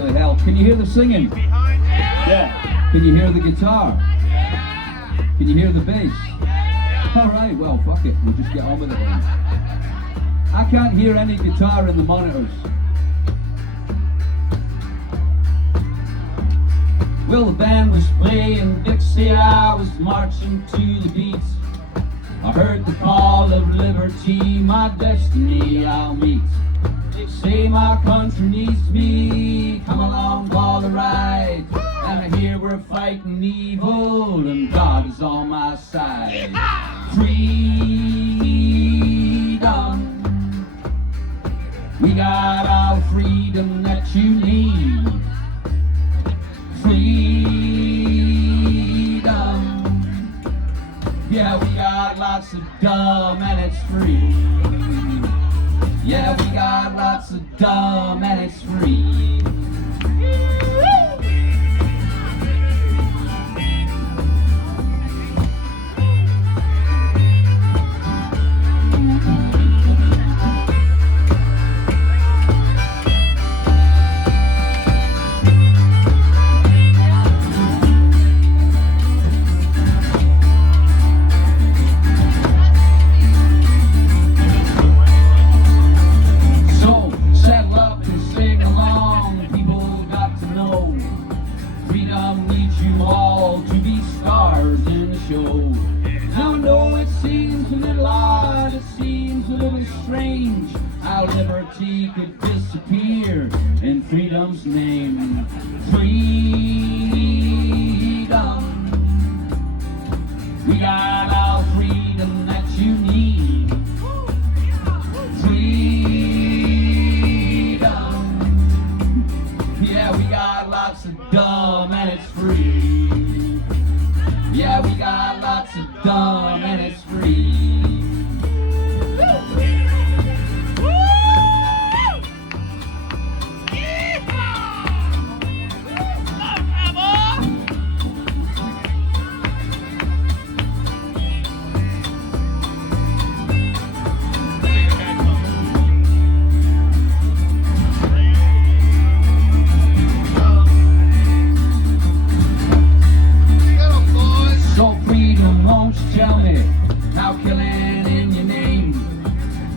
really help. Can you hear the singing? Yeah. Can you hear the guitar? Can you hear the bass? Alright, well, fuck it. We'll just get on with it then. I can't hear any guitar in the monitors. Well, the band was playing Dixie, I was marching to the beats. I heard the call of liberty, my destiny I'll meet. They say my country needs me, come along for the ride. And I hear we're fighting evil and God is on my side. Freedom, we got all freedom that you need. Freedom, yeah, we got lots of dumb and it's free. Yeah, we got lots of dumb and it's free. Now I know it seems a little odd, it seems a little strange how liberty could disappear in freedom's name. Freedom, we got all freedom that you need. Freedom, yeah, we got lots of dumb and it's free. Yeah, we got lots of dumb and it's free. Tell me, how killing in your name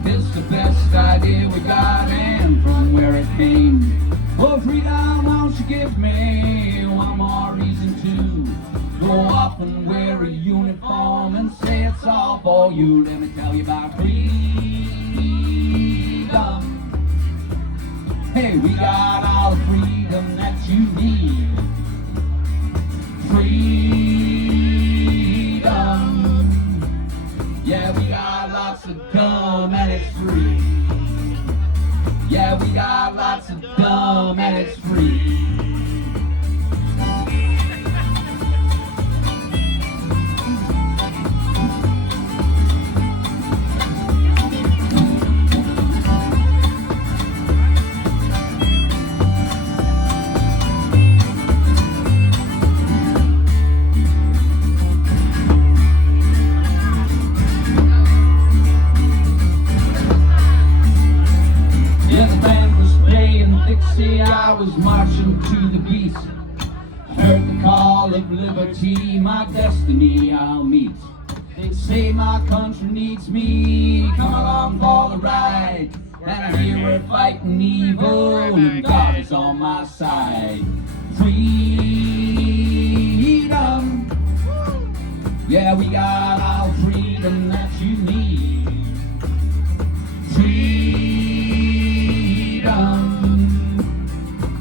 is the best idea we got and from where it came. Oh, freedom, won't you give me one more reason to go off and wear a uniform and say it's all for you. Let me tell you about freedom. Hey, we got all the freedom that you need. Freedom, yeah, we got lots of dumb and it's free. Yeah, we got lots of dumb and it's free. I was marching to the beat. Heard the call of liberty, my destiny I'll meet. They say my country needs me, come along for the ride. And I hear we're fighting evil and God is on my side. Freedom, yeah, we got all freedom that you need. Freedom,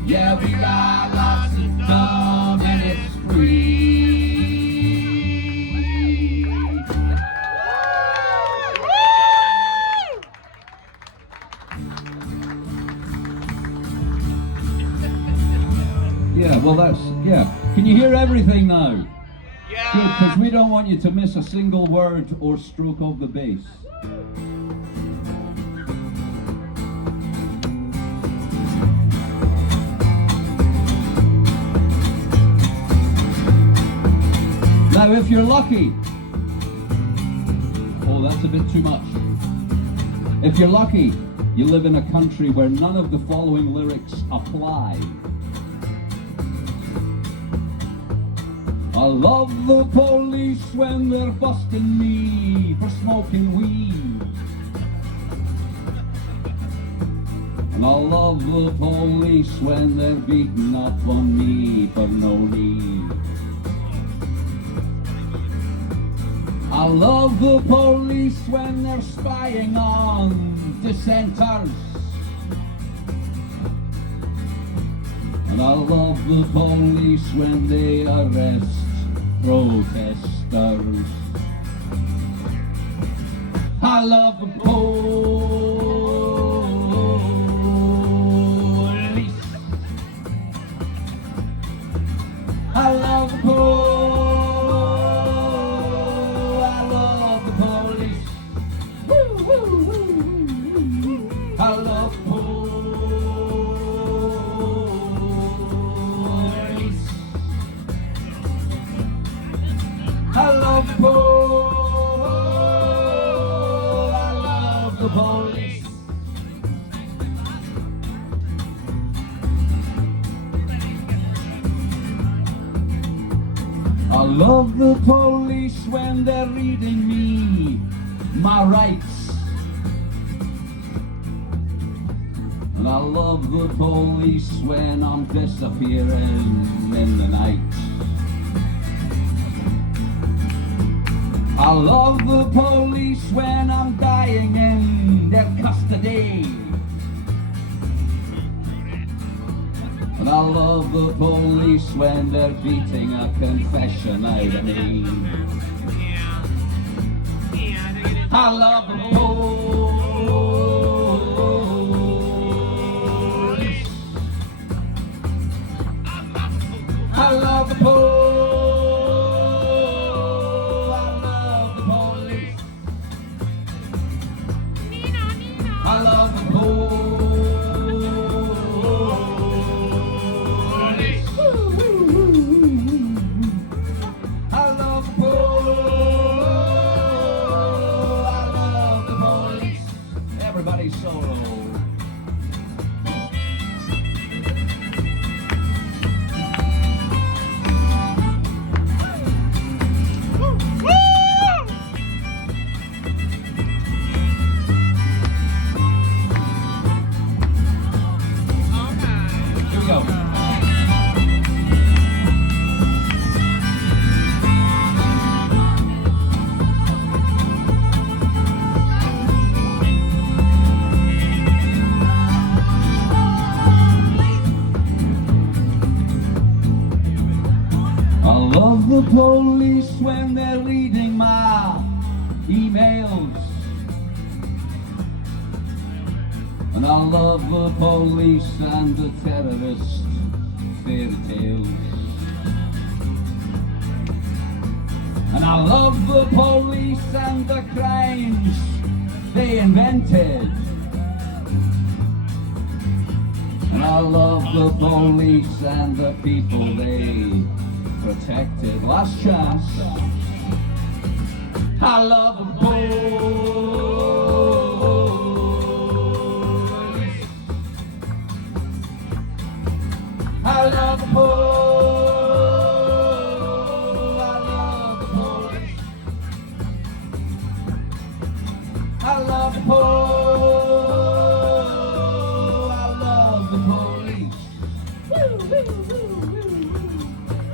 yeah, we got lots of dumb and it's free. Yeah, well that's, yeah. Can you hear everything now? Yeah. Good, because we don't want you to miss a single word or stroke of the bass. Now if you're lucky, oh that's a bit too much. If you're lucky, you live in a country where none of the following lyrics apply. I love the police when they're busting me for smoking weed. And I love the police when they're beating up on me for no need. I love the police when they're spying on dissenters. And I love the police when they arrest protesters. I love the police. I love the police. Woo, woo, woo, woo. I love the police. I love the police. I love the police when they're reading me my rights. And I love the police when I'm disappearing in the night. I love the police when I'm dying in their custody. And I love the police when they're beating a confession out of me. I love the police. I love the police. I love the police. I love the police. Everybody solo. I love the police when they're reading my emails. And I love the police and the terrorist fairy tales. And I love the police and the crimes they invented. And I love the police and the people they protected. Last chance. I love the police. I love the police. I love the police. I love the police.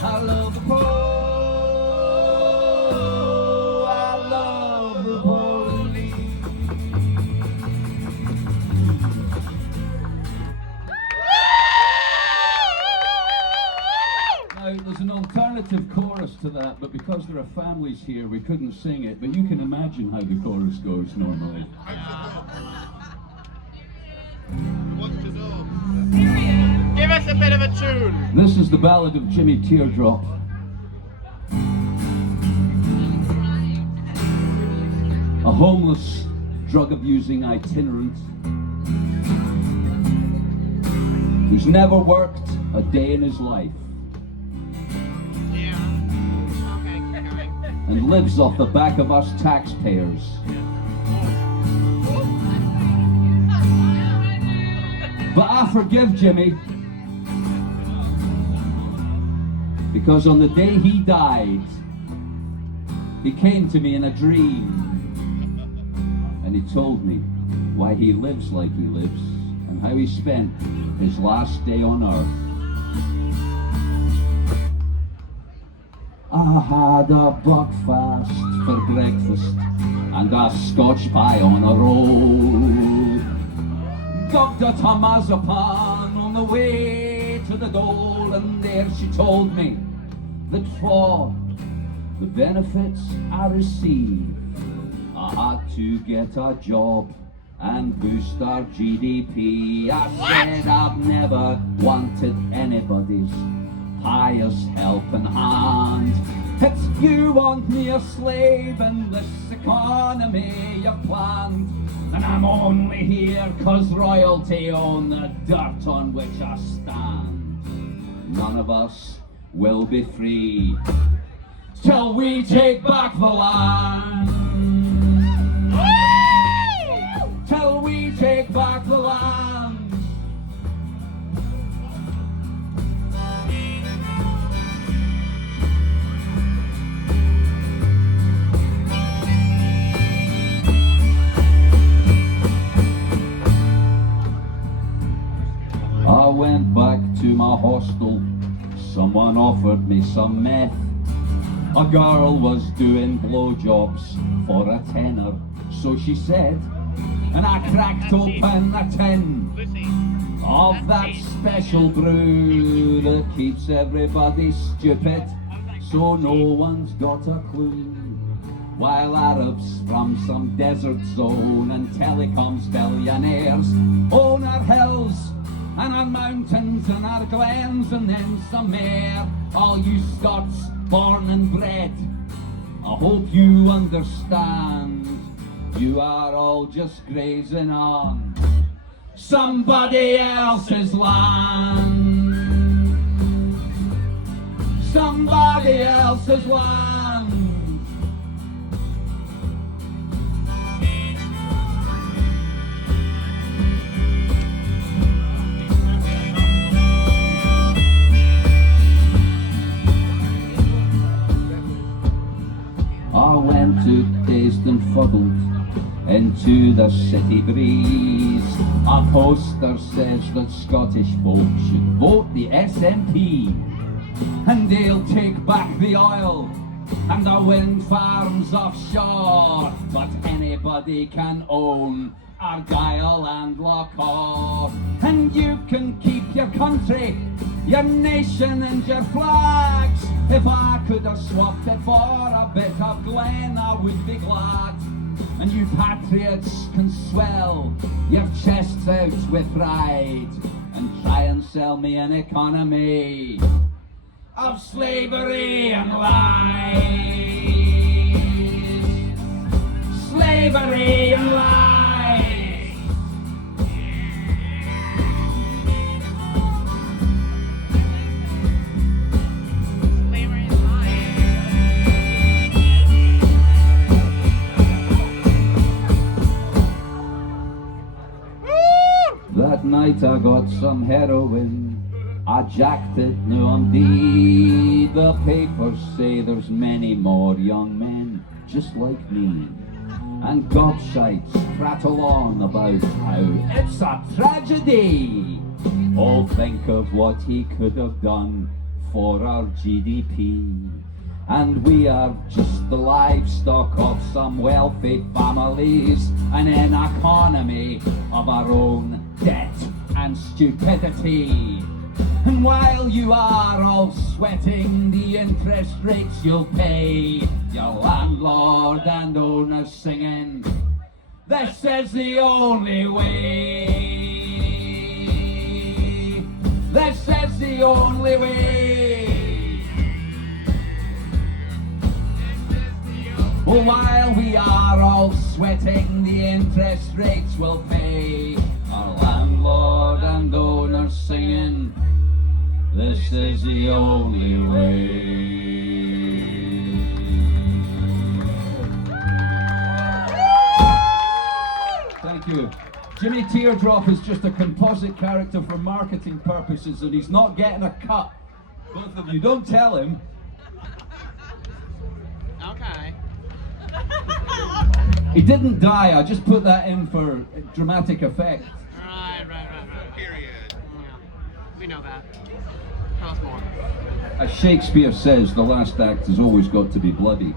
I love the police. I love the police. Now, there's an alternative chorus to that, but because there are families here, we couldn't sing it. But you can imagine how the chorus goes normally. Give us a bit of a tune. This is the ballad of Jimmy Teardrop. A homeless, drug-abusing itinerant who's never worked a day in his life and lives off the back of us taxpayers. But I forgive Jimmy, Because on the day he died, he came to me in a dream, and he told me why he lives like he lives and how he spent his last day on earth. I had a buckfast for breakfast and a Scotch pie on a roll. Dubbed a marzipan on the way to the dole, and there she told me that for the benefits I received, I had to get a job and boost our GDP. I said I've never wanted anybody's pious helping hand. It's you want me a slave in this economy you've planned, and I'm only here 'cause royalty own the dirt on which I stand. None of us will be free till we take back the land. Till we take back the land. I went back to my hostel. Someone offered me some meth. A girl was doing blowjobs for a tenner, so she said, and I cracked open a tin of that special brew that keeps everybody stupid, so no one's got a clue. While Arabs from some desert zone and telecoms billionaires own our hills and our mountains and our glens and then some more. All you Scots born and bred, I hope you understand, you are all just grazing on somebody else's land. Somebody else's land. I went to dazed and fuddled into the city breeze. A poster says that Scottish folk should vote the SNP, and they'll take back the oil and the wind farms offshore. But anybody can own Argyll and Lochore, and you can keep your country, your nation and your flags. If I could have swapped it for a bit of Glen, I would be glad. And you patriots can swell your chests out with pride and try and sell me an economy of slavery and lies. Slavery and lies. That night I got some heroin, I jacked it, now I'm dead. The papers say there's many more young men just like me, and gobshites prattle on about how it's a tragedy. Oh, think of what he could have done for our GDP. And we are just the livestock of some wealthy families, and an economy of our own debt and stupidity. And while you are all sweating the interest rates you'll pay, your landlord and owners singing, this is the only way. This is the only way. Well, while we are all sweating the interest rates we'll pay, our landlord and owners singing, this is the only way. Thank you. Jimmy Teardrop is just a composite character for marketing purposes, and he's not getting a cut Both of you, don't tell him. Okay. He didn't die, I just put that in for dramatic effect. Right. Period. Yeah. We know that. Tell us more. As Shakespeare says, the last act has always got to be bloody.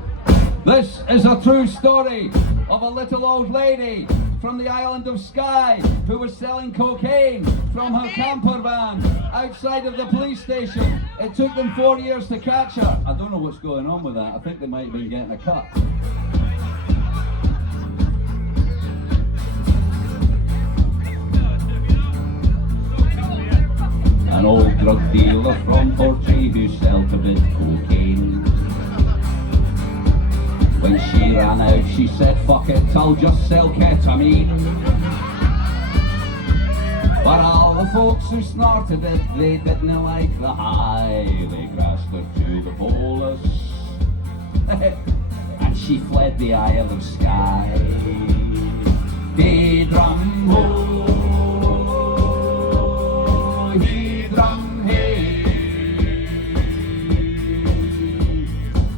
This is a true story of a little old lady from the island of Skye who was selling cocaine from her camper van outside of the police station. It took them 4 years to catch her. I don't know what's going on with that. I think they might have been getting a cut. An old drug dealer from Portree who sold a bit cocaine. When she ran out, she said, fuck it, I'll just sell ketamine. But all the folks who snorted it, they didn't like the high. They crashed her to the bolus. And she fled the Isle of Skye. Hey, drum, ho, hey, drum, hey.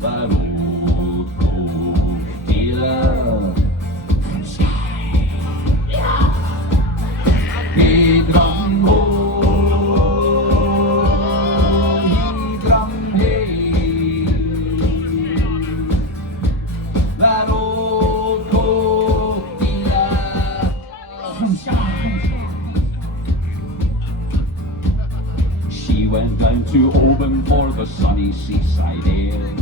That old coke dealer from Skye. Hey, drum, ho, hey, drum, hey. That old coke dealer from Skye. She went down to Oban for the sunny seaside air.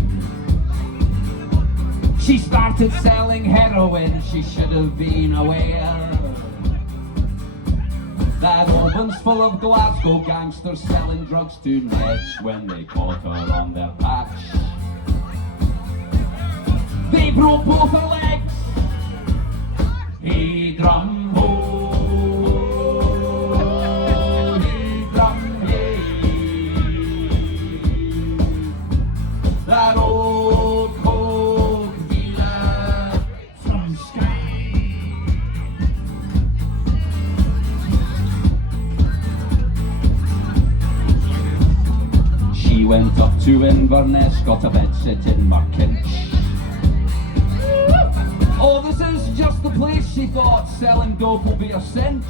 She started selling heroin, she should have been aware that Oban's full of Glasgow gangsters selling drugs to Neds. When they caught her on their patch, they broke both her legs. Hey, drum, ho, hey, drum, hey. That old coke dealer from Skye. She went up to Inverness, got a bed sit in Markinch. Oh, this is just the place, she thought, selling dope will be a cinch.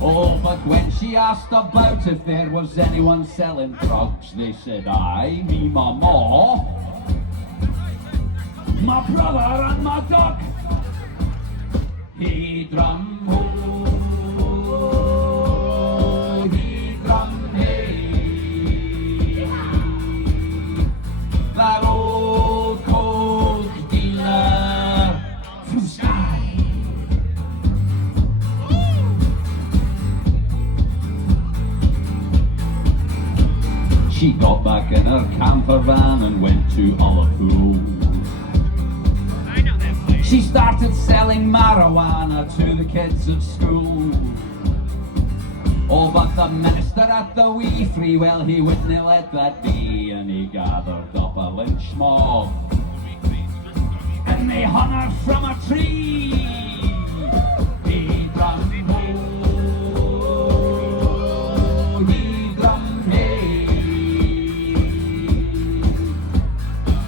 Oh, but when she asked about if there was anyone selling drugs, they said, aye, me, my ma, my brother and my dog. Hey, drum, ho, hey, drum, hey. That old coke dealer from Skye. She got back in her camper van and went to Ullapool. I know that place. She started selling marijuana to the kids at school. Oh, but the minister at the wee free, well, he wouldn't let that be, and he gathered up a lynch mob, and they hung her from a tree. He drum, ho, he drum, hey.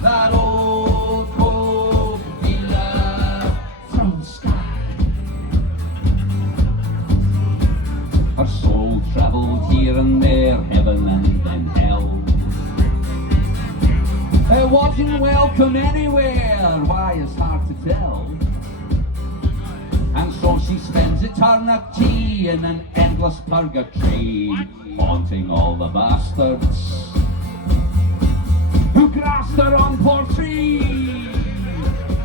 That old coke dealer from Skye. Her soul travelled here and there, heaven and then hell. It wasn't welcome anywhere, why it's hard to tell. And so she spends eternity in an endless purgatory, haunting all the bastards who grassed her on Portree.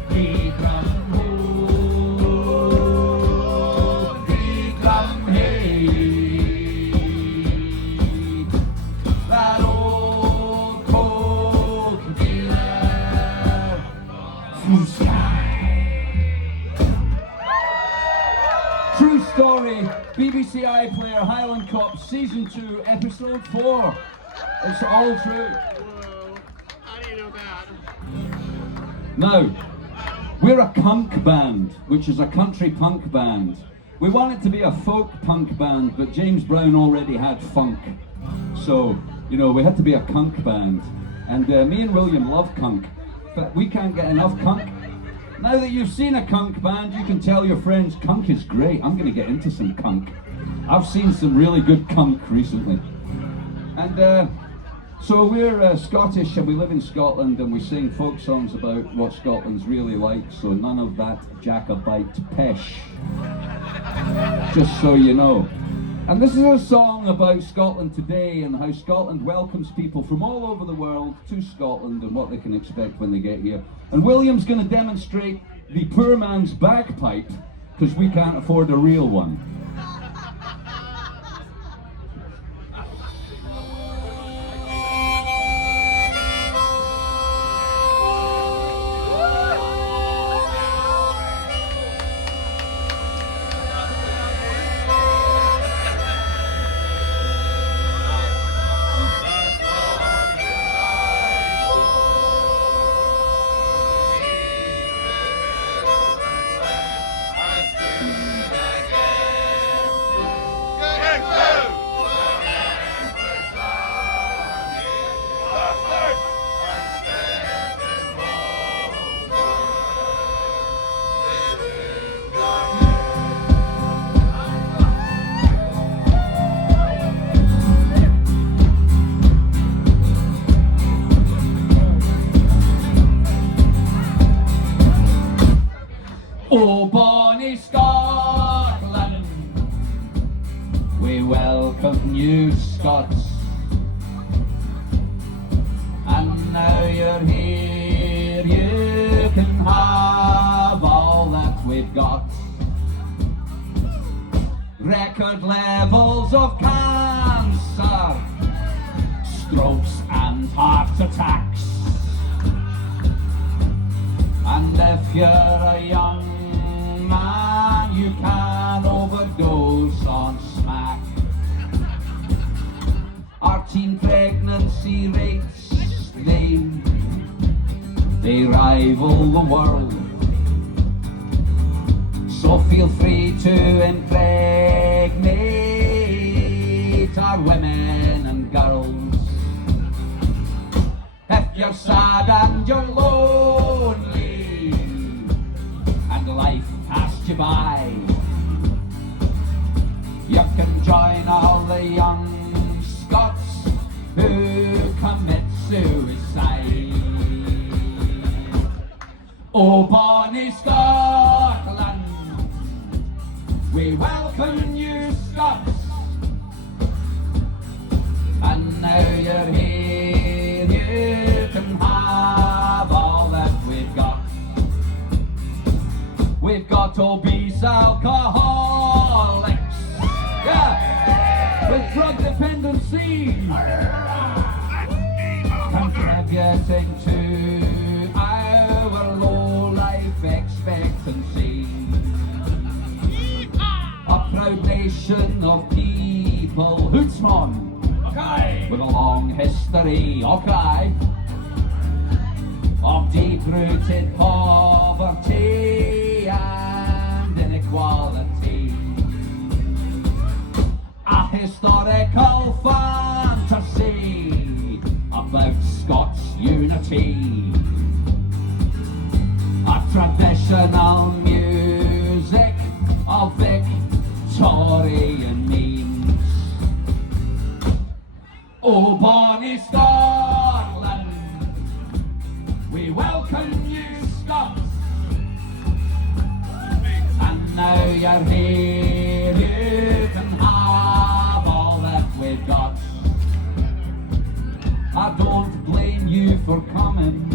Hey, drum, ho, hey, drum, hey. That old coke dealer from Skye. True story, BBC iPlayer, Highland Cop, Season 2, Episode 4. It's all true. Whoa. How do you know that? Now, we're a punk band, which is a country punk band. We wanted to be a folk punk band, but James Brown already had funk. So, you know, we had to be a kunk band. And me and William love kunk, but we can't get enough kunk. Now that you've seen a kunk band, you can tell your friends, kunk is great, I'm gonna get into some kunk. I've seen some really good kunk recently. And so we're Scottish and we live in Scotland and we sing folk songs about what Scotland's really like, so none of that Jacobite pesh, just so you know. And this is a song about Scotland today and how Scotland welcomes people from all over the world to Scotland and what they can expect when they get here. And William's going to demonstrate the poor man's bagpipe because we can't afford a real one. Oh, bonny Scotland, we welcome you Scots. And now you're here, you can have all that we've got. Record levels of cancer, strokes and heart attacks. And if you're a young man, you can overdose on smack. Our teen pregnancy rates, they rival the world. So feel free to impregnate our women and girls. If you're sad and you're lonely and life passed you by, you can join all the young Scots who commit suicide. Oh, bonny Scotland, we welcome you Scots. And now you're here, you can have all that we've got. We've got obese alcoholics, yeah, with drug dependency, contributing to our low life expectancy. A proud nation of people, Hootsman, okay, with a long history, okay, of deep-rooted poverty and inequality. A historical fantasy about Scots unity. A traditional music of Victorian means. Oh, bonny Scotland, we welcome you Scots. And now you're here, you can have all that we've got. I don't blame you for coming,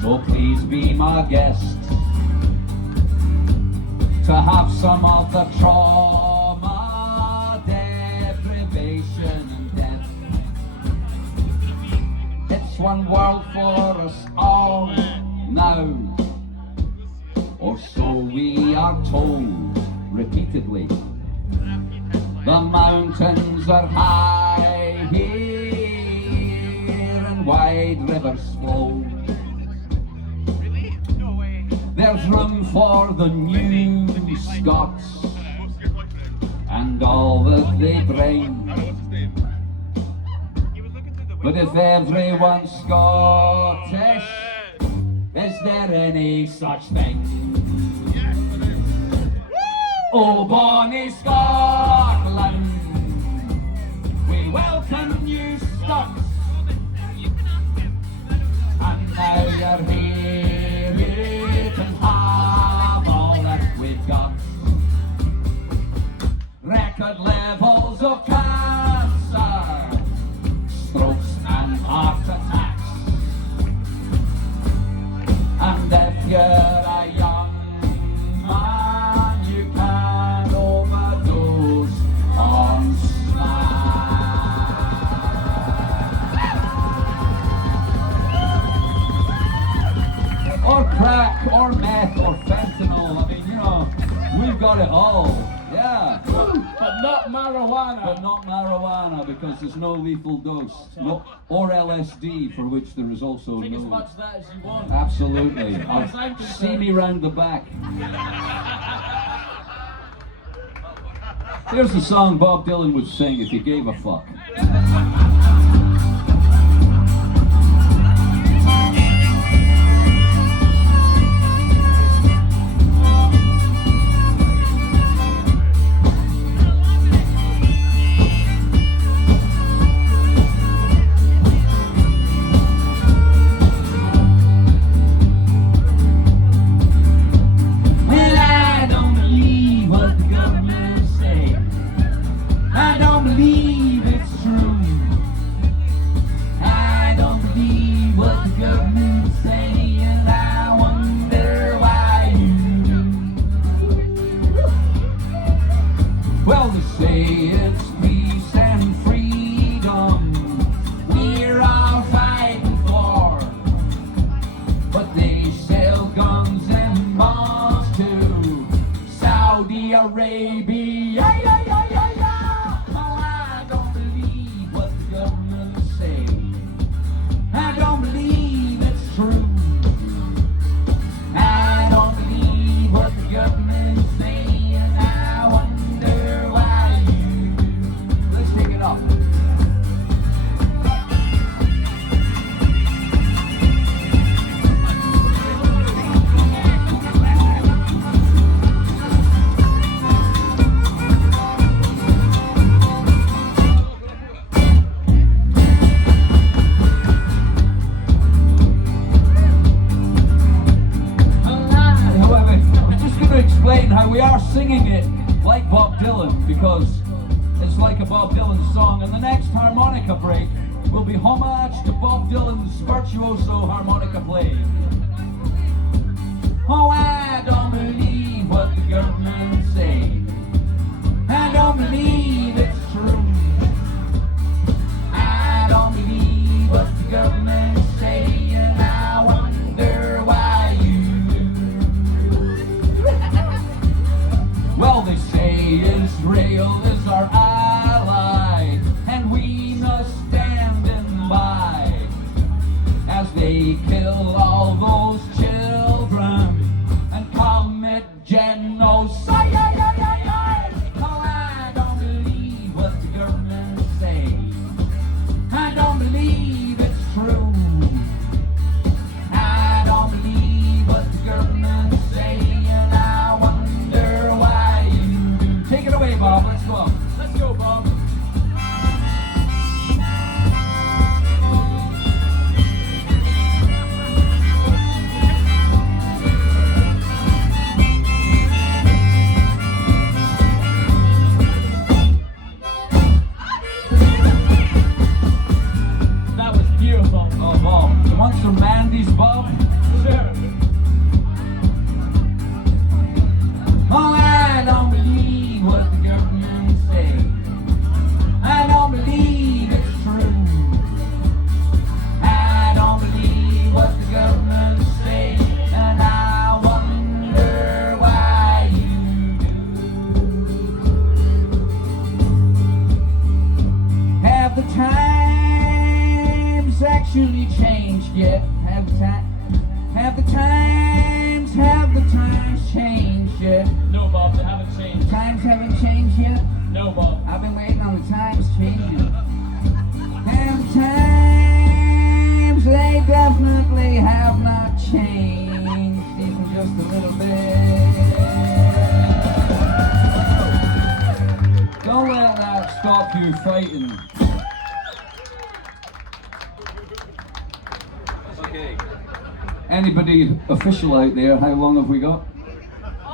so please be my guest, to have some of the trauma, deprivation and death. It's one world for us all now, or so we are told repeatedly. The mountains are high here and wide rivers flow. There's room for the new Scots and all that they bring. But if everyone's Scottish, is there any such thing? Oh, bonny Scotland, we welcome you, Scots. And now you're here, you can have all that we've got. Record levels of cancer, strokes and heart attacks. And if you're a young man, you can overdose on smack. Or crack, or meth, or fentanyl. I mean, you know, we've got it all. Yeah. But not marijuana. But not marijuana, because there's no lethal dose. No, or LSD, for which there is also Take as no. much of that as you want. Absolutely. As far as I'm concerned. See me round the back. Here's the song Bob Dylan would sing if he gave a fuck. Well, they say it's peace and freedom we're all fighting for, but they sell guns and bombs to Saudi Arabia. Oh, I don't believe what the government say. I don't believe it's true. I don't believe what the government say. How we are singing it like Bob Dylan, because it's like a Bob Dylan song, and the next harmonica break will be homage to Bob Dylan's virtuoso harmonica playing. Oh, I don't believe what the government say. I don't believe it's true. I don't believe what the government say, and I wonder why you do. Well, they say Israel is our ally, and we must stand in by as they kill all those children and commit genocide. Oh, I don't believe what the government say. I don't believe it's true. I don't believe what the government say, and I wonder why you do. Take it away, Bob. Let's go. Let's go, Bob. That was beautiful. Oh, Bob. You want some Mandy's, Bob? Sure. Oh, I don't believe what the government say. I don't believe it's true. I don't believe what the government say, and I wonder why you do. Have the times actually changed yet? Have the times changed yet? No, Bob, they haven't changed. Times haven't changed yet? No, Bob. I've been waiting on the times changing. Have the times changed even just a little bit. Don't let that stop you fighting. Okay. Anybody official out there, how long have we got?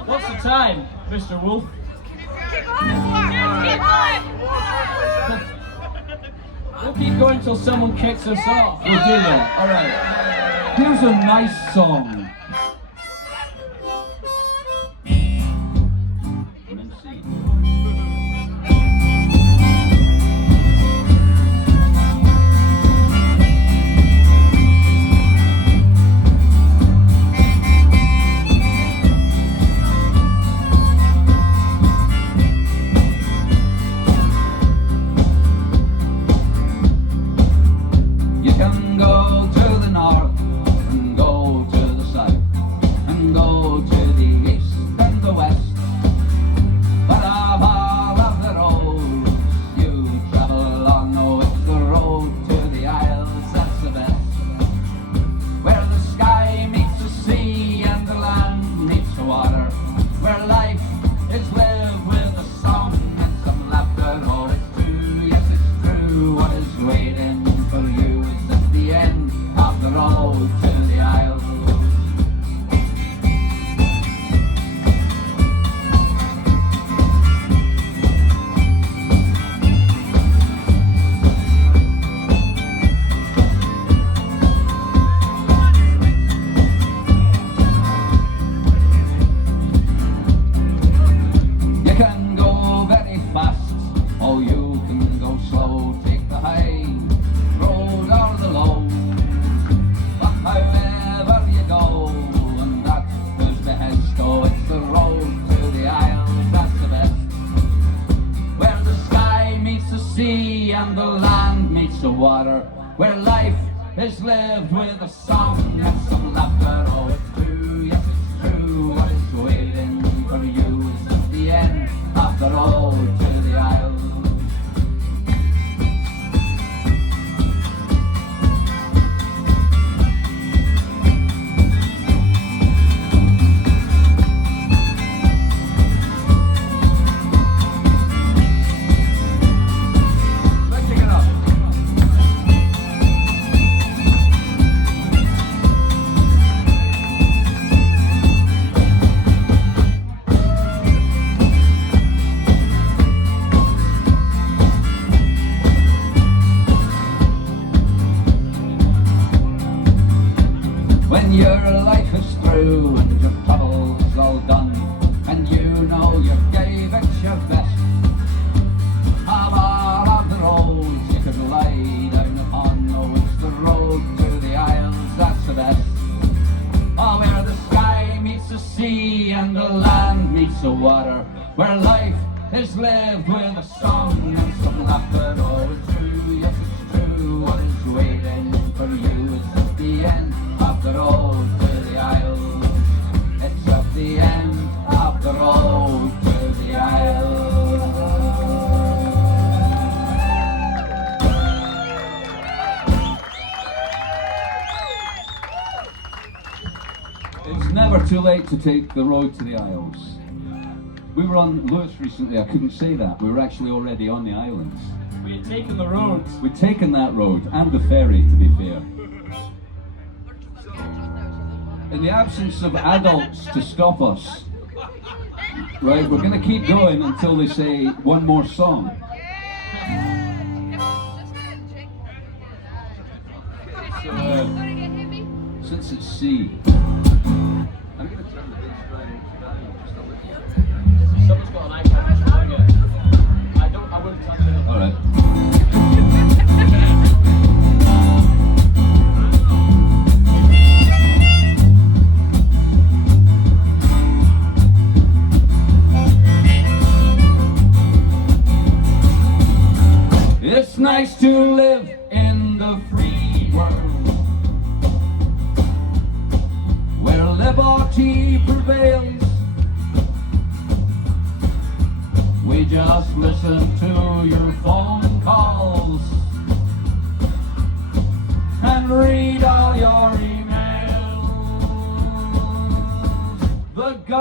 What's the time, Mr. Wolf? Keep on! We'll keep going till someone kicks us off. We'll do that. All right. Here's a nice song. You can go to the north and go to the south and go to the east and the west. But of all of the roads you travel on, oh, it's the road to the Isles that's the best. Where the sky meets the sea and the land meets the water, where life is lived with a song and some laughter. Oh, it's true, yes it's true, what is waiting for you is at the end of the road to the Isles. You can go very fast, or you can go slow. Take the high road or the low. But however you go, and that's whose behest, oh, it's the road to the Isles, that's the best. Where the sky meets the sea and the land meets the water, where life is lived with a song and some laughter. Oh, it's true, yes it's true, what is waiting for you is at the end of the road to the Isles. Let's take it up. When your life is through and your trouble's all done, and you know you gave it your best, of all of the roads you could lie down upon, oh, it's the road to the Isles, that's the best. Oh, where the sky meets the sea and the land meets the water, where life is lived with a song and some laughter. Oh, it's true, yes it's true, what is waiting for you is at the end of the road to the Isles. It's at the end of the road to the Isles. It's never too late to take the road to the Isles. We were on Lewis recently, I couldn't say that. We were actually already on the islands. We had taken the road. We'd taken that road and the ferry, to be fair. In the absence of adults to stop us, right, we're going to keep going until they say one more song. So, since it's C, I'm going to turn the bass down just a little. Someone's got an iPad. I wouldn't touch it. All right. It's nice to live in the free world, where liberty prevails. We just listen to your phone calls and read all your emails.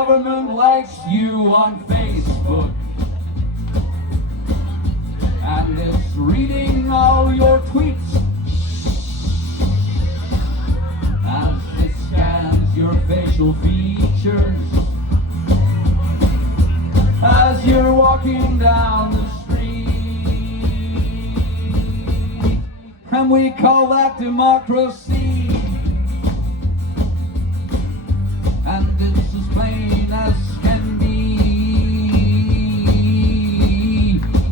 government likes you on Facebook, and it's reading all your tweets as it scans your facial features as you're walking down the street. And we call that democracy. And it's as plain as can be.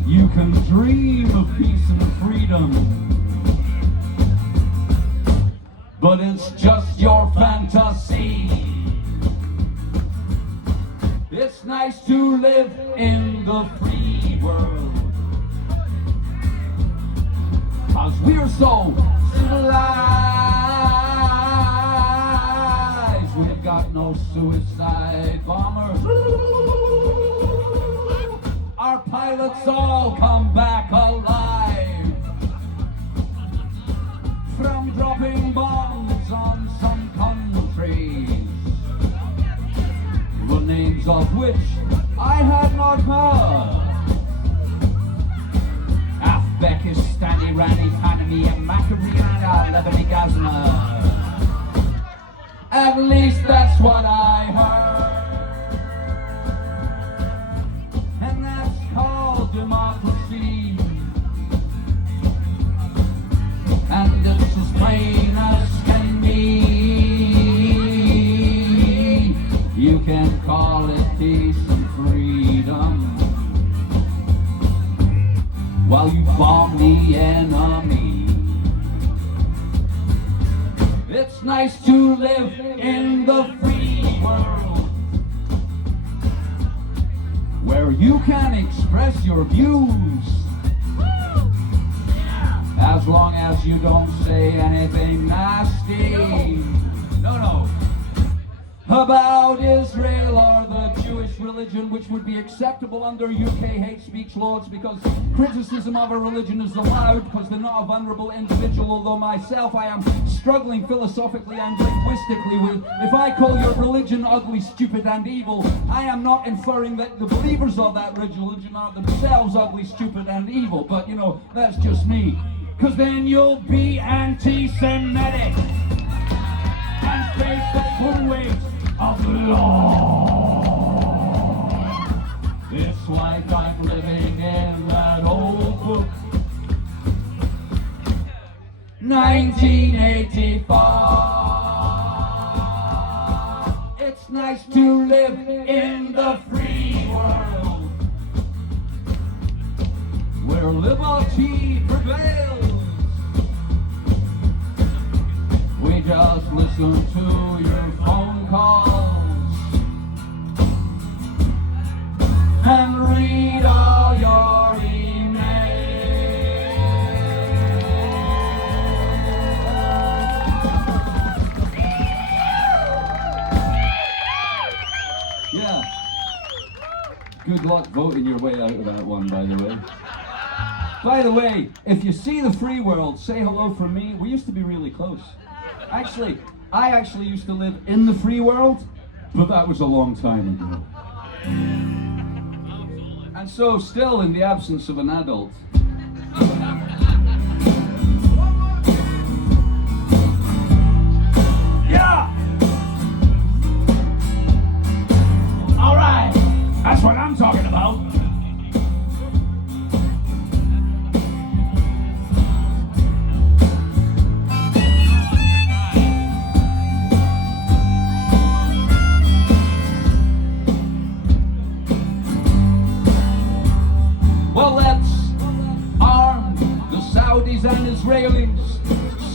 You can dream of peace and freedom, but it's just your fantasy. It's nice to live in the free world, 'cause we're so civilized. We've got no suicide bombers. Our pilots all come back alive from dropping bombs on some countries, the names of which I had not heard. Uzbekistan, Iran, Panama, Macarena, Lebanese, Gazna. At least that's what I heard. And that's called democracy. And it's as plain as can be. You can call it peace and freedom while you bomb the enemy. It's nice to live in the free world, where you can express your views, as long as you don't say anything nasty. No. About Israel or the Jewish religion, which would be acceptable under UK hate speech laws, because criticism of a religion is allowed because they're not a vulnerable individual. Although myself, I am struggling philosophically and linguistically with, if I call your religion ugly, stupid and evil, I am not inferring that the believers of that religion are themselves ugly, stupid and evil. But you know, that's just me, because then you'll be anti-Semitic and face the full weight of the law. It's like I'm living in that old book, 1985. It's nice to live in the free world, where liberty prevails. We just listen to your phone calls and read all your emails. Yeah. Good luck voting your way out of that one, by the way. By the way, if you see the free world, say hello from me. We used to be really close. Actually, I actually used to live in the free world, but that was a long time ago. And so, still in the absence of an adult, yeah! All right, that's what I'm talking about. Well, let's arm the Saudis and Israelis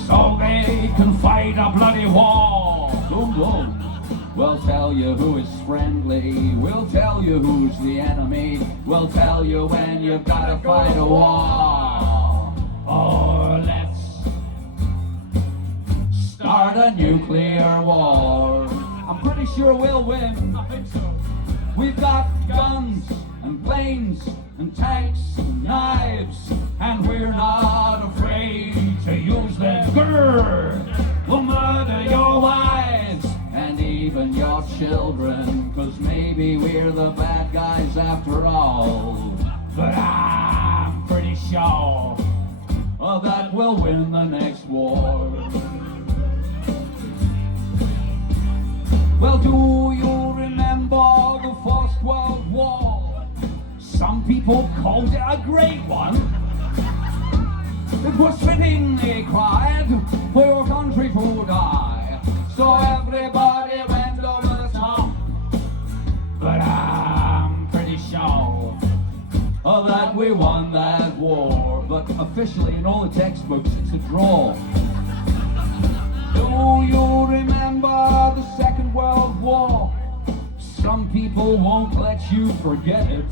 so they can fight a bloody war. Boom, boom. We'll tell you who is friendly. We'll tell you who's the enemy. We'll tell you when you've got to fight a war. Or let's start a nuclear war. I'm pretty sure we'll win. I think so. We've got guns and planes and tanks and knives, and we're not afraid to use them. Grrr! We'll murder your wives and even your children. 'cause maybe we're the bad guys after all. But I'm pretty sure that we'll win the next war. Well, do you remember the First World War? Some people called it a great one. It was fitting, they cried, for your country to die. So everybody went over the top. But I'm pretty sure that we won that war. But officially, in all the textbooks, it's a draw. Do you remember the Second World War? Some people won't let you forget it.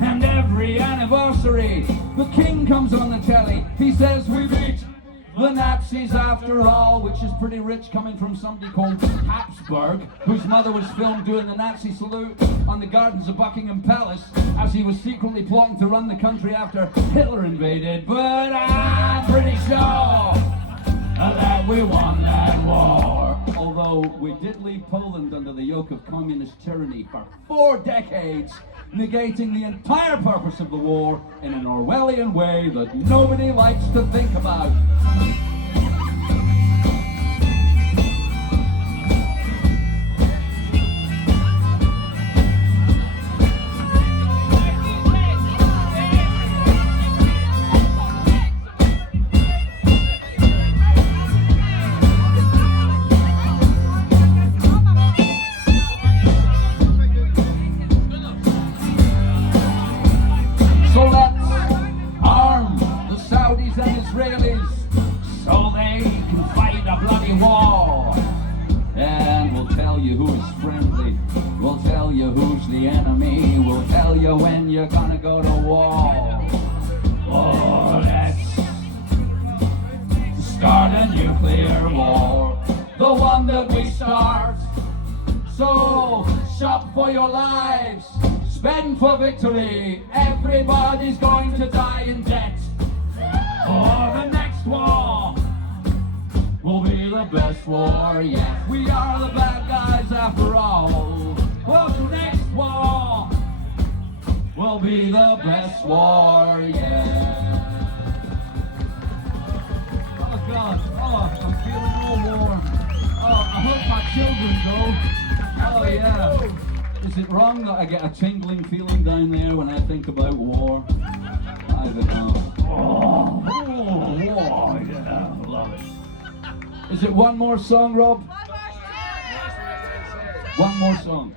And every anniversary, the king comes on the telly. He says we beat the Nazis after all, which is pretty rich coming from somebody called Habsburg, whose mother was filmed doing the Nazi salute on the gardens of Buckingham Palace as he was secretly plotting to run the country after Hitler invaded. But I'm pretty sure that we won that war. Although we did leave Poland under the yoke of communist tyranny for 4 decades, negating the entire purpose of the war in an Orwellian way that nobody likes to think about. So let's arm the Saudis and Israelis so they can fight a bloody war. And we'll tell you who's friendly, we'll tell you who's the enemy, we'll tell you when you're gonna go to war. Oh, let's start a nuclear war, the one that we start. So shop for your lives, spend for victory. Everybody's going to die in debt. For the next war will be the best war yet. We are the bad guys after all. Well, the next war will be the best war yet. Oh God, oh, I'm feeling all warm. Oh, I hope my children go. Oh yeah. Is it wrong that I get a tingling feeling down there when I think about war? I don't know. Oh, war, yeah, I love it. Is it one more song, Rob? One more song.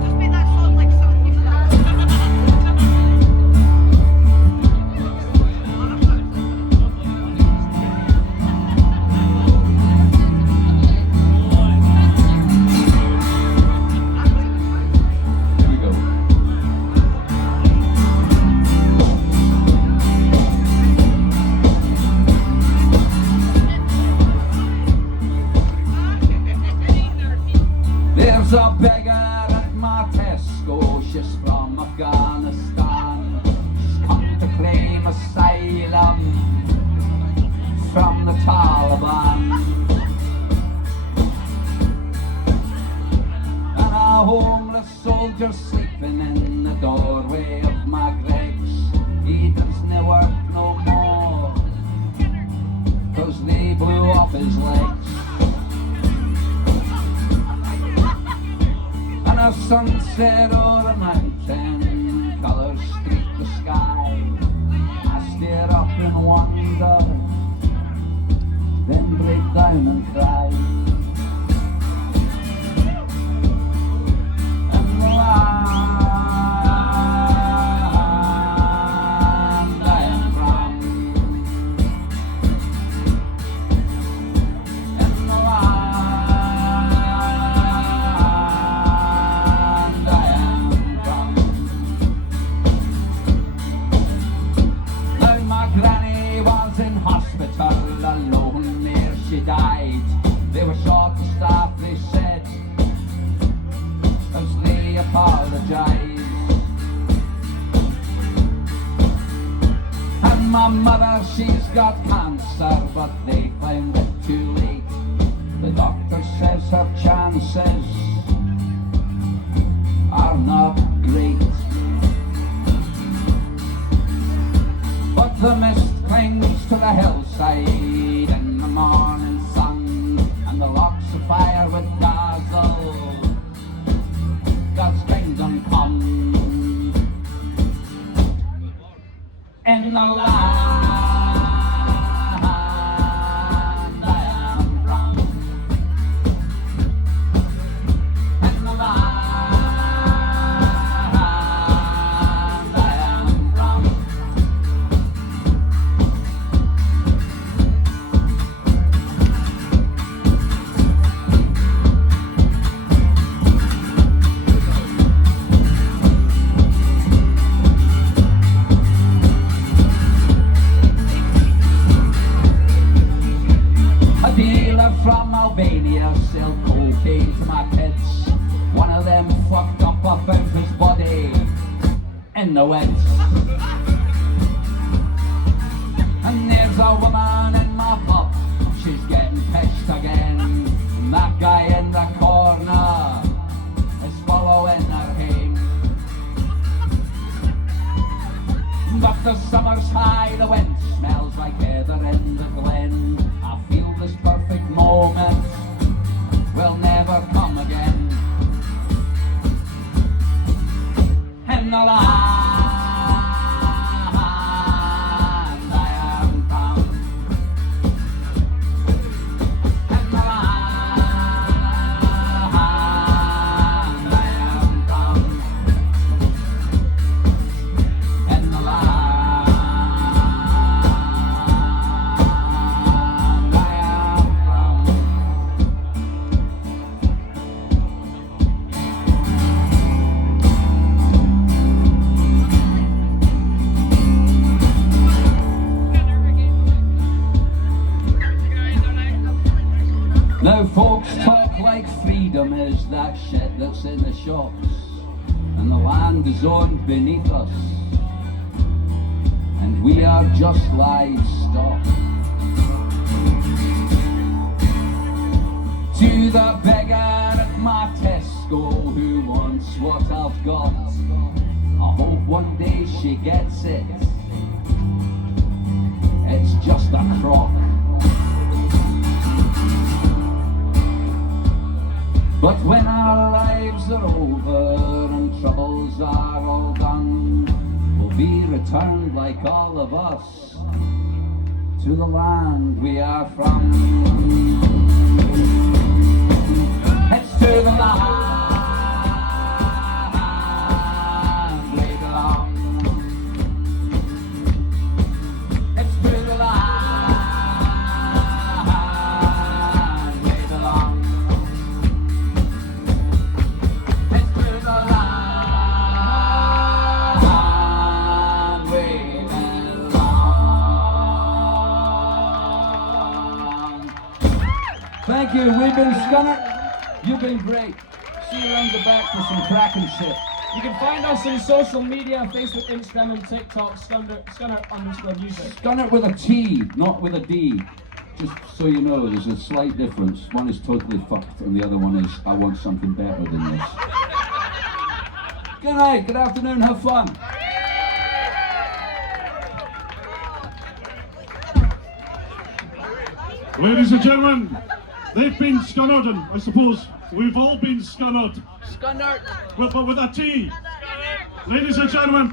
Just make that sound like something. Here we go. There's a beggar at my Tesco, she's from Afghanistan. She's come to claim asylum from the Taliban. And a homeless soldier sleeping in the doorway of my Greg's. He doesn't work no more, 'cause they blew off his legs. And a sunset or a mountain, colours streak the sky. I stare up in wonder, then break down and cry. And the land I am from, and the land I am from. Now my granny was in hospital alone, there she died. They were she's got cancer, but they found it too late. The doctor says her chances are not great. But the mist clings to the hillside in the morning sun, and the locks of fire would dazzle God's kingdom come. In the land I am from, in the land I am from. A dealer from Albania sell cocaine to my kids. One of them fucked up about his body in the woods. And there's a woman in my pub, she's getting pissed again. And that guy in the corner is following her home. But the summer's high, the wind smells like heather in the glen. I feel this perfect moment will never come again. In the land I am from, in the land I am from, in the land I am from. Now folks talk like freedom is that shit that's in the shops, and the land is owned beneath us, and we are just livestock. To the beggar at my Tesco who wants what I've got, I hope one day she gets it. It's just a crock. But when our lives are over and troubles are all done, we'll be returned like all of us to the land we are from. It's to the land we belong. It's to the land we belong. It's to the land we belong. Thank you. We've been Scunnert. You've been great. See you around the back for some cracking shit. You can find us on social media, Facebook, Instagram and TikTok, Scunnert_music. Scunnert with a T, not with a D. Just so you know, there's a slight difference. One is totally fucked and the other one is, I want something better than this. Good night, good afternoon, have fun. Ladies and gentlemen, they've been Scunnert, and I suppose we've all been Scunnert. Scunnert. But with a T. Ladies and gentlemen.